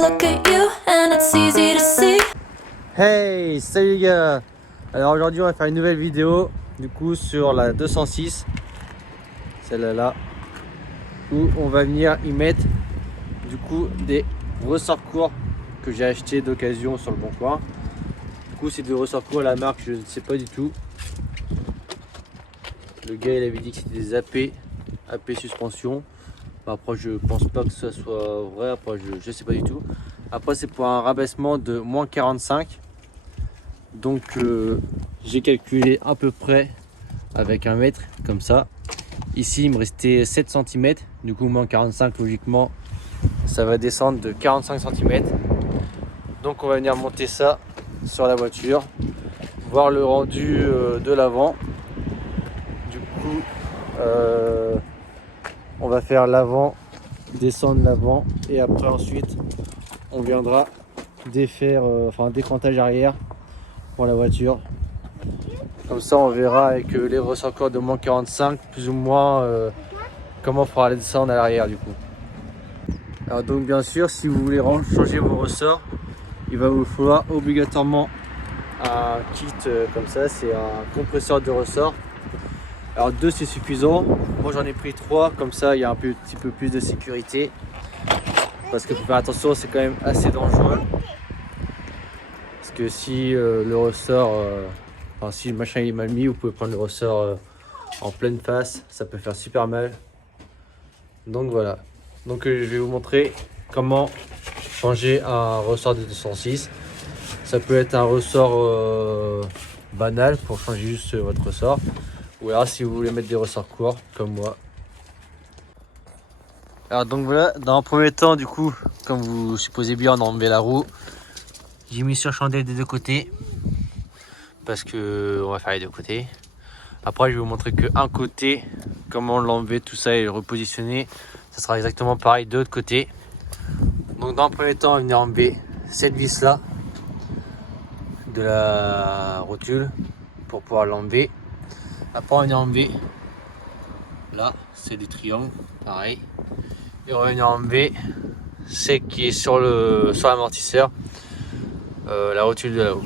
look at you and it's easy to see. Hey, salut les gars. Alors aujourd'hui on va faire une nouvelle vidéo du coup sur la 206, celle-là, où on va venir y mettre du coup des ressorts courts que j'ai acheté d'occasion sur le bon coin. Du coup c'est des ressorts courts, la marque je ne sais pas du tout. Le gars il avait dit que c'était des AP suspension. Après je pense pas que ça soit vrai, après je sais pas du tout. Après c'est pour un rabaissement de moins 45. Donc j'ai calculé à peu près avec un mètre comme ça. Ici il me restait 7 cm, du coup moins 45 logiquement ça va descendre de 45 cm. Donc on va venir monter ça sur la voiture, voir le rendu de l'avant. Du coup on va faire l'avant, descendre l'avant et après ensuite on viendra défaire, un décrantage arrière pour la voiture. Comme ça on verra avec les ressorts de moins 45 plus ou moins comment on fera la descendre à l'arrière du coup. Alors donc bien sûr si vous voulez changer vos ressorts, il va vous falloir obligatoirement un kit comme ça, c'est un compresseur de ressorts. Alors 2 c'est suffisant, moi j'en ai pris 3, comme ça il y a un petit peu plus de sécurité. Parce qu'il faut faire attention, c'est quand même assez dangereux. Parce que si le ressort, si le machin est mal mis, vous pouvez prendre le ressort en pleine face, ça peut faire super mal. Donc voilà, donc je vais vous montrer comment changer un ressort de 206. Ça peut être un ressort banal pour changer juste votre ressort, ou alors si vous voulez mettre des ressorts courts comme moi. Alors donc voilà, dans un premier temps du coup, comme vous supposez bien, on a enlevé la roue. J'ai mis sur chandelle des deux côtés parce que on va faire les deux côtés. Après je vais vous montrer que un côté, comment l'enlever, tout ça et le repositionner. Ça sera exactement pareil de l'autre côté. Donc dans un premier temps on va venir enlever cette vis là de la rotule pour pouvoir l'enlever. Après on va venir enlever là, c'est des triangles, pareil. Et on va venir enlever celle qui est sur l'amortisseur, la rotule de là-haut.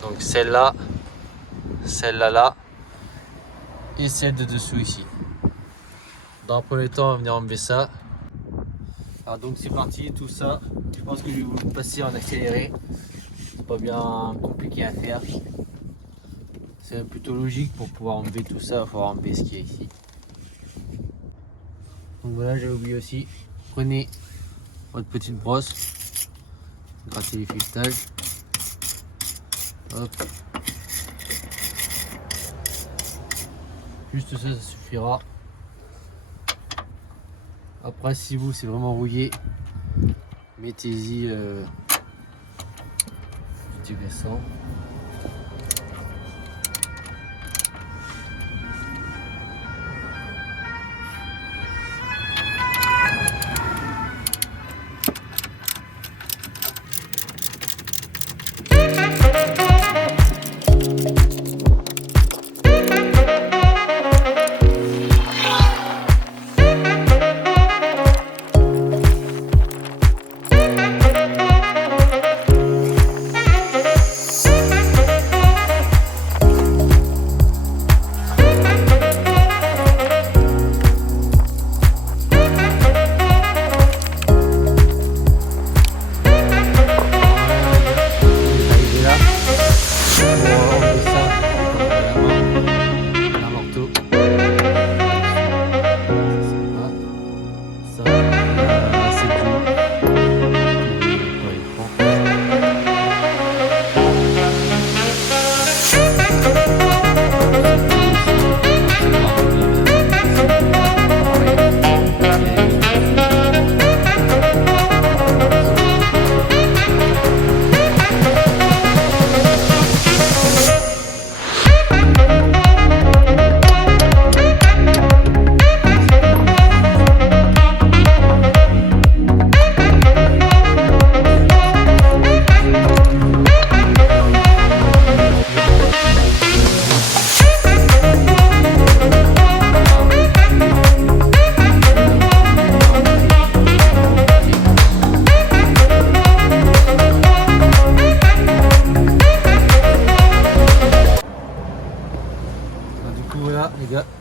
Donc celle-là là et celle de dessous ici. Dans un premier temps on va venir enlever ça. Alors donc c'est parti, tout ça je pense que je vais vous le passer en accéléré, c'est pas bien compliqué à faire, c'est plutôt logique. Pour pouvoir enlever tout ça il va falloir enlever ce qui est ici. Donc voilà, j'avais oublié aussi, prenez votre petite brosse, grattez les filetages, hop, juste ça, ça suffira. Après si vous c'est vraiment rouillé, mettez-y du graissant.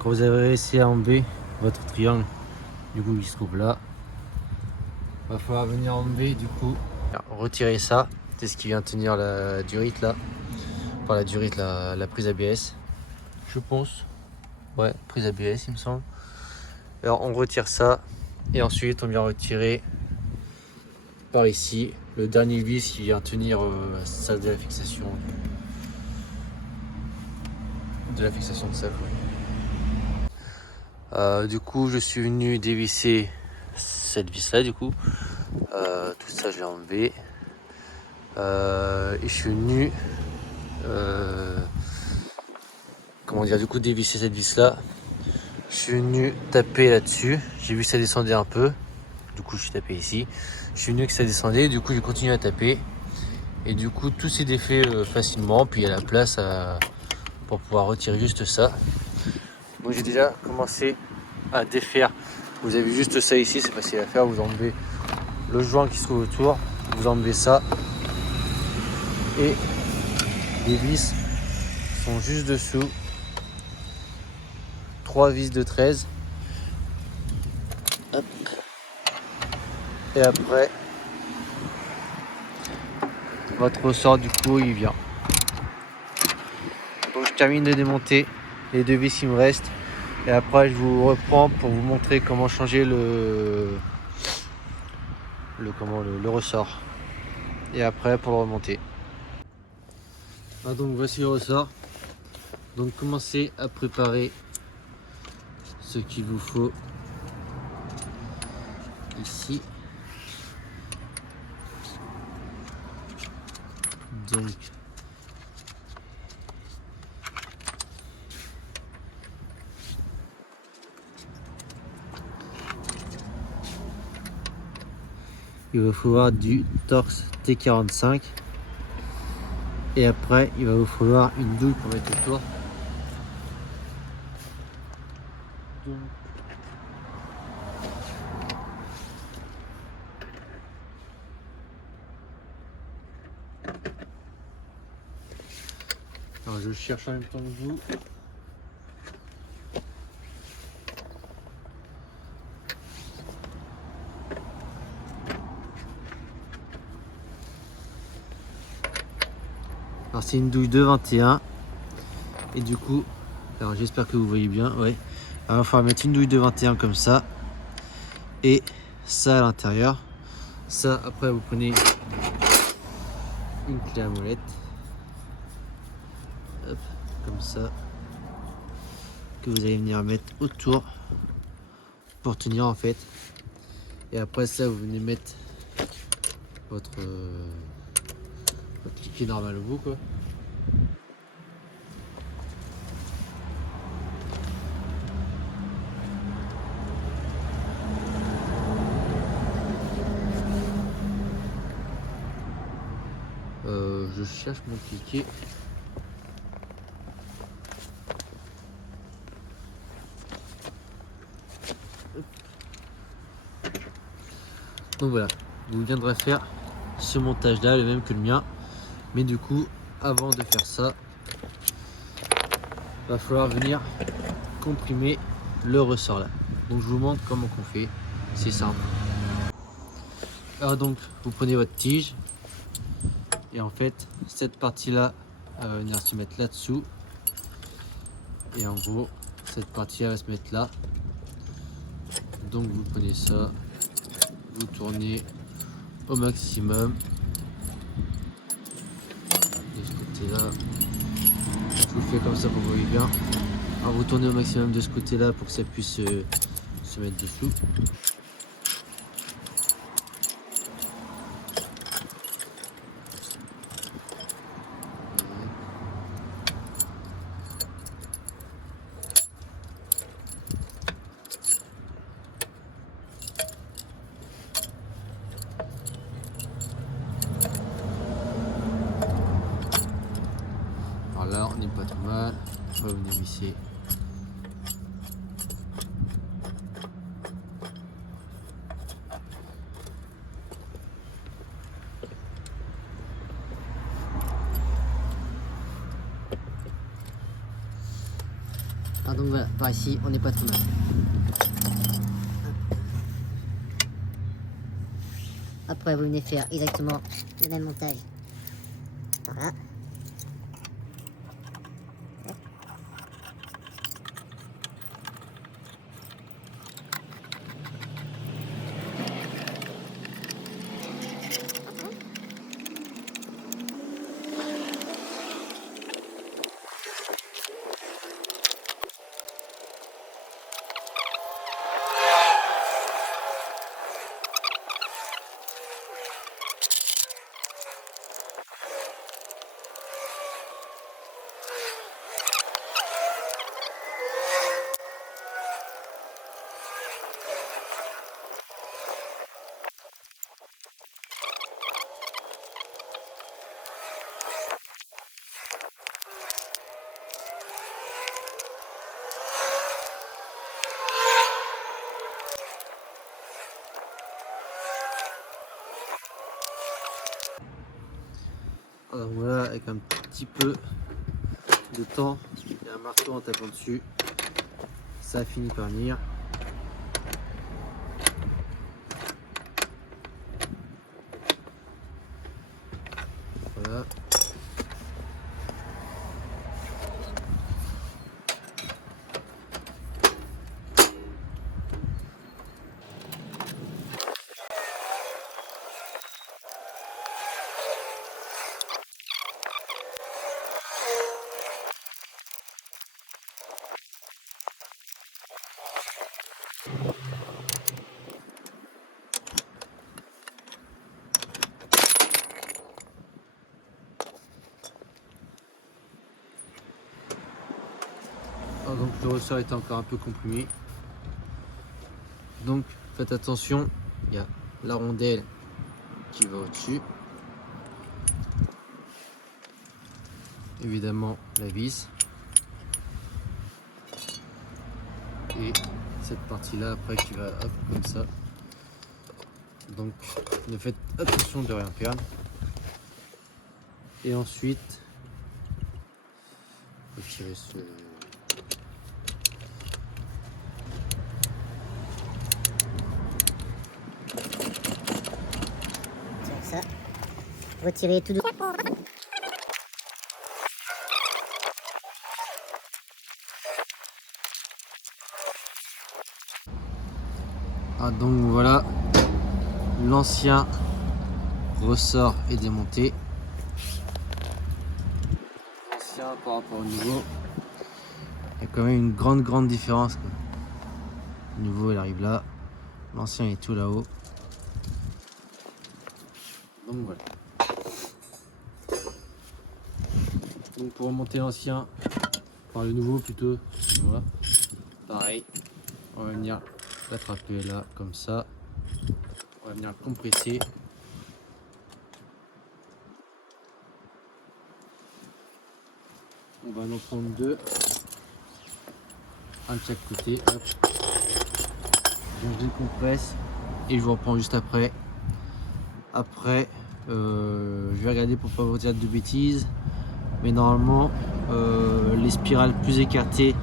quand vous avez réussi à enlever votre triangle, du coup il se trouve là, va falloir venir enlever du coup, retirer ça, c'est ce qui vient tenir la durite là, enfin la durite, la prise ABS, je pense, ouais, prise ABS il me semble. Alors on retire ça et ensuite on vient retirer par ici le dernier vis qui vient tenir ça de la fixation de ça. Du coup je suis venu dévisser cette vis là, du coup tout ça je l'ai enlevé et je suis venu comment dire, du coup dévisser cette vis là. Je suis venu taper là-dessus, j'ai vu que ça descendait un peu, du coup je suis tapé ici. Je suis venu que ça descendait, du coup j'ai continué à taper et du coup tout s'est défait facilement, puis il y a la place pour pouvoir retirer juste ça. Donc j'ai déjà commencé à défaire. Vous avez juste ça ici, c'est facile à faire. Vous enlevez le joint qui se trouve autour, vous enlevez ça et les vis sont juste dessous. 3 vis de 13. Hop. Et après votre ressort du coup il vient. Donc je termine de démonter les 2 vis il me reste et après je vous reprends pour vous montrer comment changer le ressort et après pour le remonter. Donc voici le ressort. Donc commencez à préparer ce qu'il vous faut ici. Donc il va falloir du Torx T45 et après il va vous falloir une douille pour mettre autour. Alors je cherche en même temps que vous. Alors c'est une douille de 21 et du coup, alors j'espère que vous voyez bien, ouais. Alors il va falloir mettre une douille de 21 comme ça et ça à l'intérieur. Ça après vous prenez une clé à molette, hop, comme ça, que vous allez venir mettre autour pour tenir en fait. Et après ça vous venez mettre votre liquide normal au bout quoi. Je cherche mon cliquet. Donc voilà, vous viendrez faire ce montage là, le même que le mien, mais du coup avant de faire ça va falloir venir comprimer le ressort là. Donc je vous montre comment qu'on fait, c'est simple. Alors donc vous prenez votre tige et en fait cette partie là va venir se mettre là dessous et en gros cette partie là va se mettre là. Donc vous prenez ça, vous tournez au maximum de ce côté là, je vous fais comme ça pour que vous voyez bien. Alors vous tournez au maximum de ce côté là pour que ça puisse se mettre dessous. Alors là on n'est pas trop mal, on va venir visser. Alors donc voilà, par ici, on n'est pas trop mal. Après, vous venez faire exactement le même montage. Voilà. Alors voilà, avec un petit peu de temps et un marteau en tapant dessus, ça a fini par venir. Voilà. Alors donc le ressort est encore un peu comprimé. Donc faites attention, il y a la rondelle qui va au-dessus. Évidemment la vis. Et cette partie là après qui va hop, comme ça. Donc ne faites attention de rien perdre. Et ensuite, retirez ce... Ça. Retirez tout de Ah donc voilà, l'ancien ressort est démonté. L'ancien par rapport au nouveau, il y a quand même une grande différence, quoi. Le nouveau il arrive là, l'ancien est tout là-haut. Donc voilà. Donc pour remonter l'ancien, enfin le nouveau plutôt, voilà. Pareil, on va venir l'attraper là comme ça. On va venir le compresser. On va en prendre deux, un de chaque côté. Hop. Donc je décompresse et je vous reprends juste après. Après, je vais regarder pour pas vous dire de bêtises, mais normalement les spirales plus écartées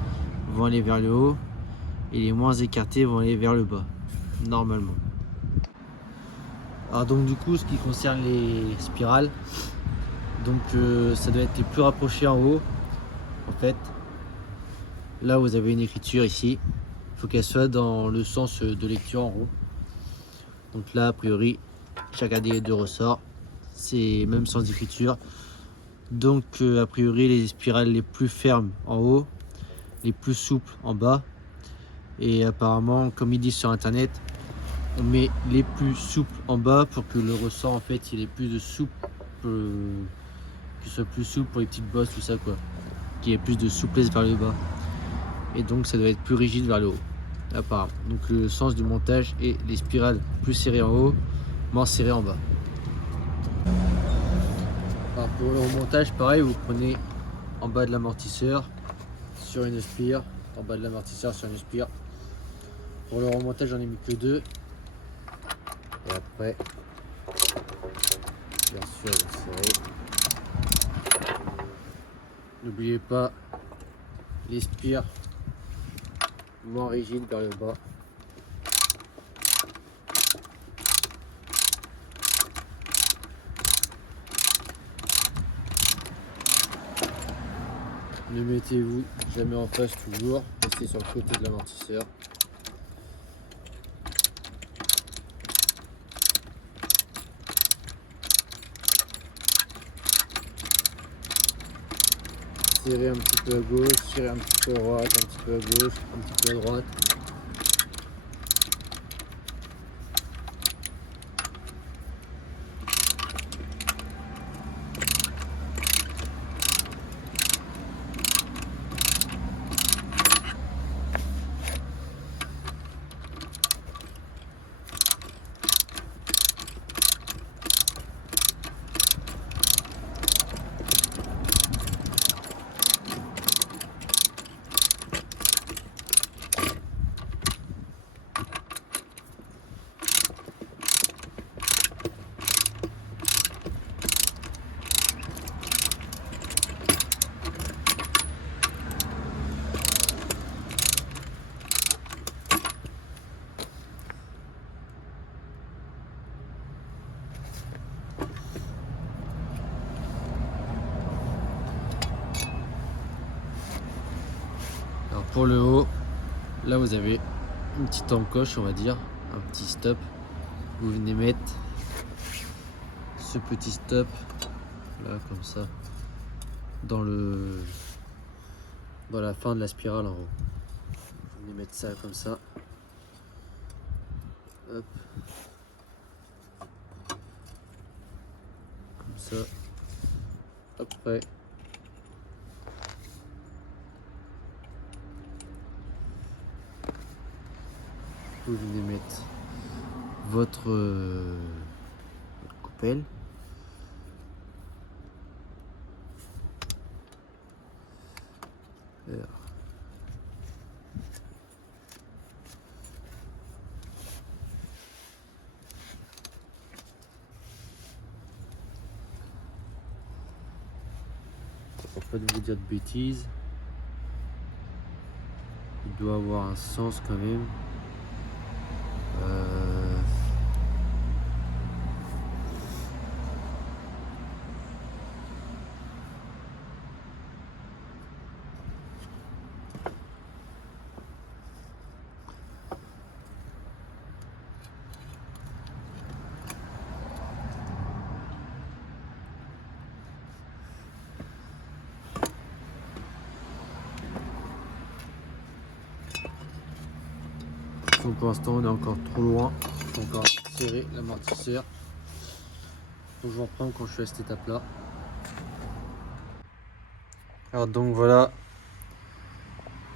vont aller vers le haut et les moins écartées vont aller vers le bas, normalement. Alors donc du coup, ce qui concerne les spirales, donc ça doit être les plus rapprochés en haut. En fait, là vous avez une écriture ici, il faut qu'elle soit dans le sens de lecture en haut. Donc là, a priori, chacun des deux ressorts, c'est même sans écriture. Donc a priori, les spirales les plus fermes en haut, les plus souples en bas. Et apparemment, comme ils disent sur internet, on met les plus souples en bas pour que le ressort en fait il ait plus de souple, que ce soit plus souple pour les petites bosses, tout ça quoi, qu'il y ait plus de souplesse vers le bas. Et donc ça doit être plus rigide vers le haut, apparemment. Donc le sens du montage est les spirales plus serrées en haut, moins serrées en bas. Alors pour le remontage, pareil, vous prenez en bas de l'amortisseur sur une spire, en bas de l'amortisseur sur une spire. Pour le remontage, j'en ai mis que deux. Et après, bien sûr, vous serrez. N'oubliez pas les spires moins rigide vers le bas. Ne mettez-vous jamais en face toujours, restez sur le côté de l'amortisseur. Serrez un petit peu à gauche, tirez un petit peu à droite, un petit peu à gauche, un petit peu à droite. Alors pour le haut, là vous avez une petite encoche, on va dire, un petit stop. Vous venez mettre ce petit stop là comme ça dans la fin de la spirale en haut. Vous venez mettre ça comme ça. Hop. Comme ça. Après. Vous venez mettre votre coupelle. Alors. Pour pas de vous dire de bêtises, il doit avoir un sens quand même. Donc pour l'instant on est encore trop loin, il faut encore serrer l'amortisseur. Donc je vais en prendre quand je suis à cette étape là. Alors donc voilà,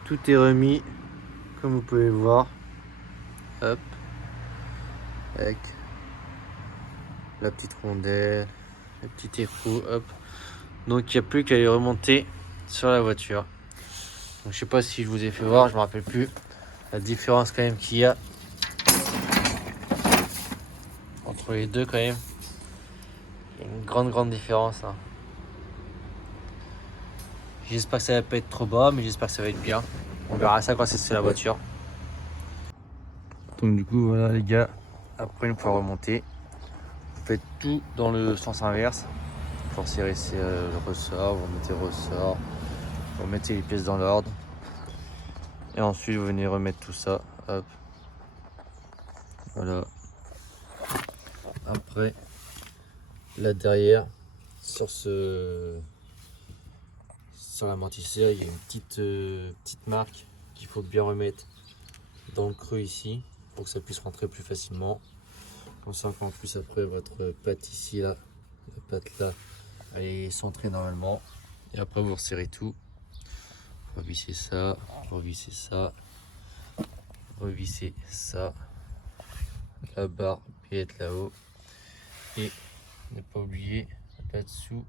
tout est remis comme vous pouvez le voir. Hop, avec la petite rondelle, le petit écrou, hop. Donc il n'y a plus qu'à les remonter sur la voiture. Donc je sais pas si je vous ai fait voir, je me rappelle plus la différence quand même qu'il y a entre les deux quand même. Il y a une grande différence hein. J'espère que ça va pas être trop bas, mais j'espère que ça va être bien. On verra ça quand c'est sur la voiture. Donc du coup voilà les gars, après une fois remonté, vous faites tout dans le sens inverse. Pour serrer le ressort, vous mettez le ressort, vous mettez les pièces dans l'ordre. Et ensuite vous venez remettre tout ça. Hop. Voilà. Après, là derrière, sur l'amortisseur, il y a une petite marque qu'il faut bien remettre dans le creux ici pour que ça puisse rentrer plus facilement. Comme ça qu'en plus après votre patte ici là, la patte là, elle est centrée normalement. Et après vous resserrez tout. Revissez ça, revissez ça, revissez ça. La barre peut être là-haut. Et ne pas oublier là-dessous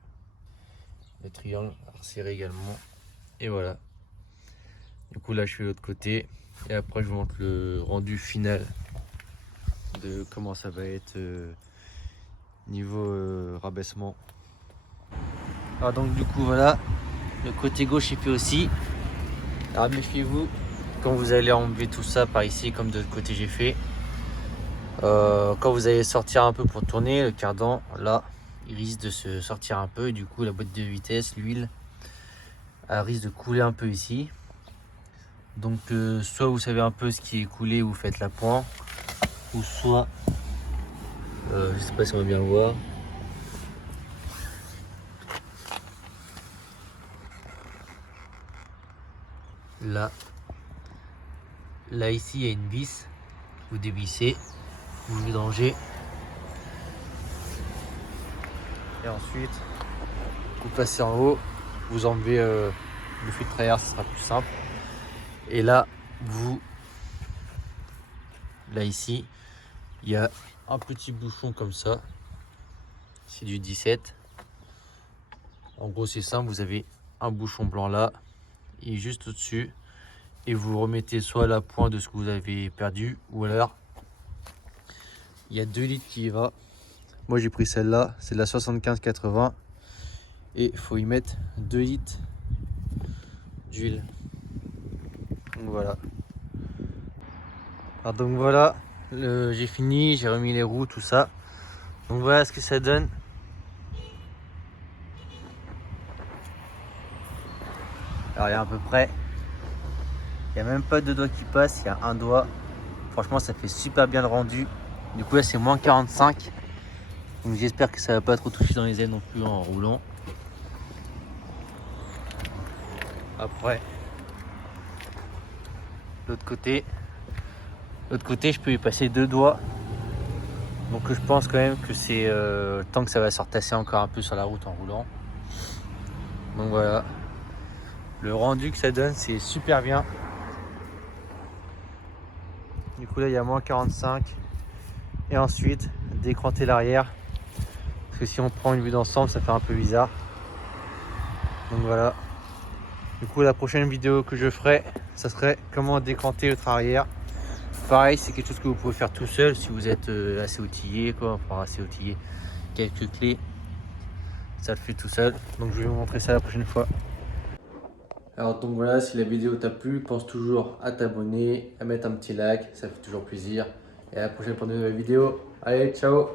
le triangle à resserrer également. Et voilà. Du coup là je fais l'autre côté. Et après je vous montre le rendu final de comment ça va être niveau rabaissement. Alors donc du coup voilà, le côté gauche est fait aussi. Alors méfiez-vous, quand vous allez enlever tout ça par ici, comme de l'autre côté j'ai fait, quand vous allez sortir un peu pour tourner, le cardan, là, il risque de se sortir un peu. Et du coup, la boîte de vitesse, l'huile, elle risque de couler un peu ici. Donc, soit vous savez un peu ce qui est coulé, vous faites la pointe, ou soit, je sais pas si on va bien le voir. Là ici, il y a une vis. Vous dévissez, vous mélangez. Et ensuite, vous passez en haut, vous enlevez le filtre air, ce sera plus simple. Et là, là ici, il y a un petit bouchon comme ça. C'est du 17. En gros, c'est simple, vous avez un bouchon blanc là, et juste au-dessus. Et vous remettez soit la pointe de ce que vous avez perdu, ou alors il y a 2 litres qui y va. Moi j'ai pris celle-là, c'est la 75-80. Et il faut y mettre 2 litres d'huile. Donc voilà. Alors donc voilà, j'ai fini, j'ai remis les roues, tout ça. Donc voilà ce que ça donne. Alors il y a à peu près, il n'y a même pas 2 doigts qui passent, il y a un doigt. Franchement ça fait super bien le rendu. Du coup là c'est moins 45. Donc j'espère que ça va pas trop toucher dans les ailes non plus en roulant. Après, l'autre côté je peux y passer 2 doigts. Donc je pense quand même que c'est tant que ça va se retasser encore un peu sur la route en roulant. Donc voilà, le rendu que ça donne c'est super bien. Du coup là il y a moins 45. Et ensuite décranter l'arrière. Parce que si on prend une vue d'ensemble ça fait un peu bizarre. Donc voilà. Du coup la prochaine vidéo que je ferai, ça serait comment décranter le train arrière. Pareil, c'est quelque chose que vous pouvez faire tout seul si vous êtes assez outillé, quoi. Enfin assez outillé. Quelques clés, ça le fait tout seul. Donc je vais vous montrer ça la prochaine fois. Alors donc voilà, si la vidéo t'a plu, pense toujours à t'abonner, à mettre un petit like, ça fait toujours plaisir. Et à la prochaine pour de nouvelles vidéos. Allez, ciao!